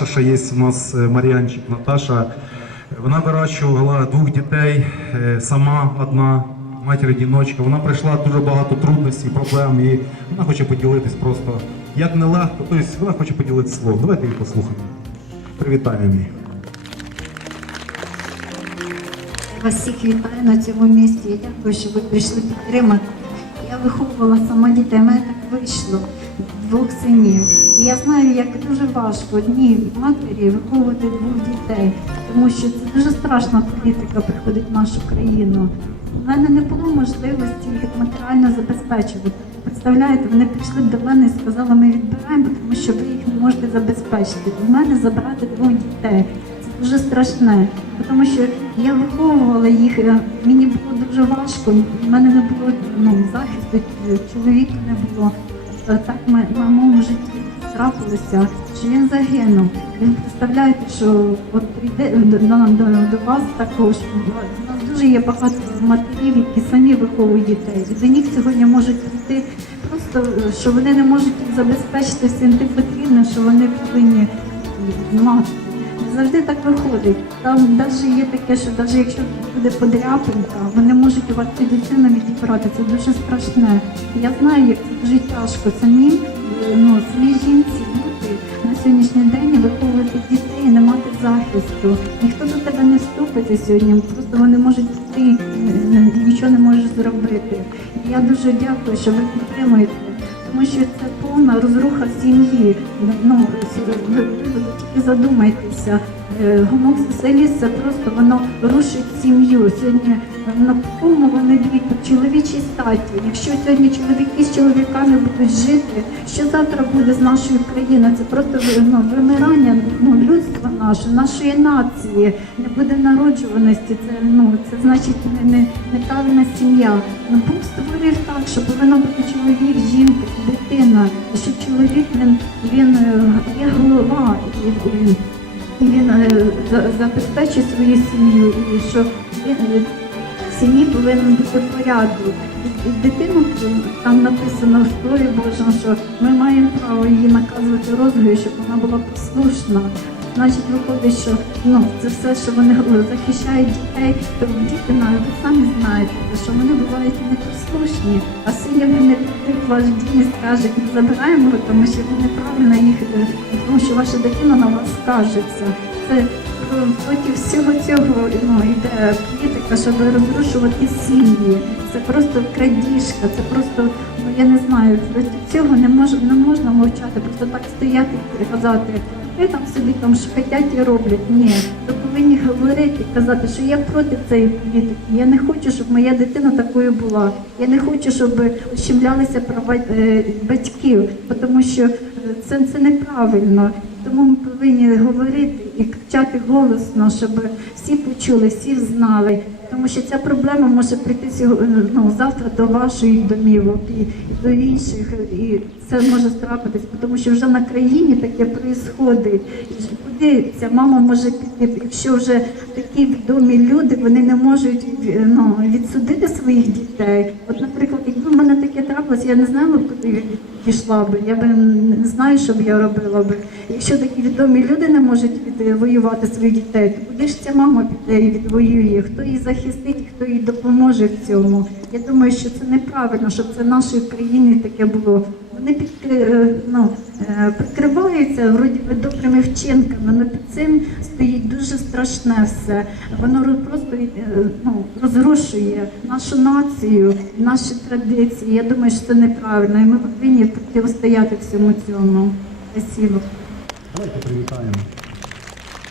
Наташа, ще є у нас е, Мар'янчик Наташа. Вона вирощувала двох дітей е, сама одна, матір одіночка. Вона пройшла дуже багато трудностей, проблем і вона хоче поділитись просто як нелегко, тобто вона хоче поділитися словом. Давайте її послухаємо. Привітаємо її. Вас всіх вітаю на цьому місці. Я дякую, що ви прийшли підтримати. Я виховувала сама дітей, мене так вийшло двох синів. І я знаю, як дуже важко одній матері виховувати двох дітей, тому що це дуже страшна політика приходить в нашу країну. У мене не було можливості їх матеріально забезпечувати. Представляєте, вони прийшли до мене і сказали, ми відбираємо, тому що ви їх не можете забезпечити. У мене забрати двох дітей. Це дуже страшне, тому що я виховувала їх, е, мені було дуже важко, в мене не було ну, захисту, чоловіка не було. Так ме- моєму житті трапилося, що він загинув. Він представляєте, що от прийде до, до, до, вас також. У нас дуже є багато матерів, які самі виховують дітей. І до них сьогодні можуть прийти просто, що вони не можуть забезпечити всім тим потрібним, що вони повинні мати. Завжди так виходить. Там навіть є таке, що навіть якщо буде подряпинка, вони можуть у вас цю дитину відібрати. Це дуже страшне. Я знаю, як це дуже тяжко самим, е, ну, самій жінці бути на сьогоднішній день виховувати дітей і не мати захисту. Ніхто до тебе не вступиться сьогодні, просто вони можуть і е, нічого не можеш зробити. І я дуже дякую, що ви підтримуєте. Тому що це повна розруха сім'ї. Ну, задумайтеся. Е, Гомосексуалізм це просто воно рушить сім'ю. Сьогодні на такому вони по чоловічій статі. Якщо сьогодні чоловіки з чоловіками будуть жити, що завтра буде з нашою країною? Це просто ну, вимирання ну, людства нашого, нашої нації. Не буде народжуваності. Це ну це значить не, не, неправильна сім'я. Ну Бог створив що повинна бути чоловік, жінка, дитина. Що чоловік він, він е, є голова і, він е, забезпечує свою сім'ю, і що він е, в сім'ї повинен бути порядок. Дитину там написано в Слові Божому, що ми маємо право її наказувати розгою, щоб вона була послушна. Значить, виходить, що ну це все, що вони е, захищають дітей, то діти на ви самі знаєте, що вони бувають непослушні, а сині вони як ваш дім скаже, ми забираємо тому що ви неправильно їх, е, тому що ваша дитина на вас скажеться. Це проти всього цього ну, йде політика, щоб розрушувати сім'ї. Це просто крадіжка, це просто, ну я не знаю, проти цього не мож, не можна мовчати, просто так стояти і казати, ви там собі там що і роблять. Ні, ви повинні говорити, казати, що я проти цієї політики. Я не хочу, щоб моя дитина такою була. Я не хочу, щоб ущемлялися права е, батьків, тому що е, це, це неправильно. Тому ми повинні говорити і кричати голосно, щоб всі почули, всі знали. Тому що ця проблема може прийти сього- ну, завтра до ваших домівок і, до інших, і це може трапитись, тому що вже на країні таке відбувається. Куди ця мама може піти, якщо вже такі відомі люди вони не можуть ну, відсудити своїх дітей. От, наприклад, якби в мене таке я не знала, куди пішла би. Я би не знаю, що б я робила би. Якщо такі відомі люди не можуть відвоювати своїх дітей, то куди ж ця мама піде і відвоює? Хто її захистить, хто їй допоможе в цьому? Я думаю, що це неправильно, щоб це в нашій країні таке було. Вони під, е, ну, е, прикриваються вроді би добрими вчинками, але під цим стоїть дуже страшне все. Воно просто е, ну, розрушує нашу націю, наші традиції. Я думаю, що це неправильно, і ми повинні протистояти всьому цьому. Спасибо. Давайте привітаємо.